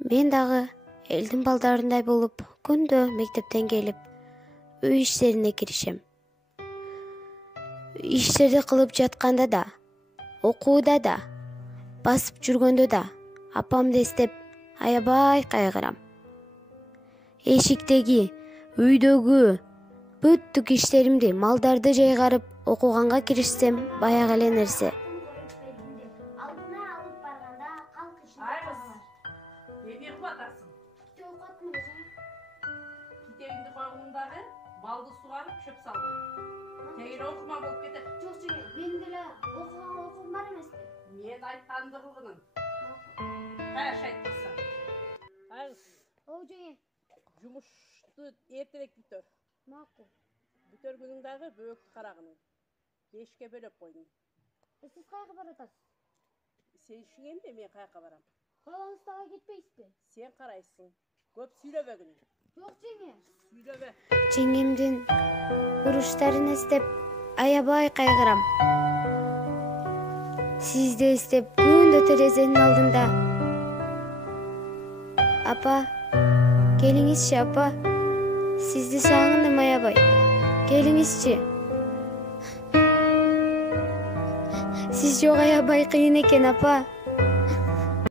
Мен дагы элдин балдарындай болуп, күндө мектептен келип, үй иштерине киришем. Иштерди кылып жатканда да, окууда да, басып жүргөндө да апамды эстеп аябай кайгырам. Эшиктеги, үйдөгү бүттүк иштеримди, малдарды жайгарып окуганга киришсем баягы эле нерсе. Алдына алып барганда калкышып Айгыз, эмне кылып атасың? китеп окуп атам эже. Китебиңди койгуң дагы, балды сугарып, чөп салдың. Тегине окума болуп кетет. Жок жеге, менин деле окугум бар эмеспи? Мен айтканды кылгының. Каяш айткансың? Айгыз, Оо жеге, жумушту эртерээк бүтөр. макул. Бүтөргүнүң дагы бөөккө карагының. 5ке бөлөп койдум. Сиз кайга баратасыз? Сен ишиң эмне, мен каяка барам? Колоңуз дагы кетпейсизби? Сен карайсың. Көп сүйлөбөгүн. Жок жеге. Сүйлөбө. Жеңемдин уруштарын эстеп аябай кайгырам. Сизди эстеп күндө терезенин алдында. Апа, келиңизчи апа. Сизди сагындым аябай. Келиңизчи. Сиз жок аябай кыйын экен апа.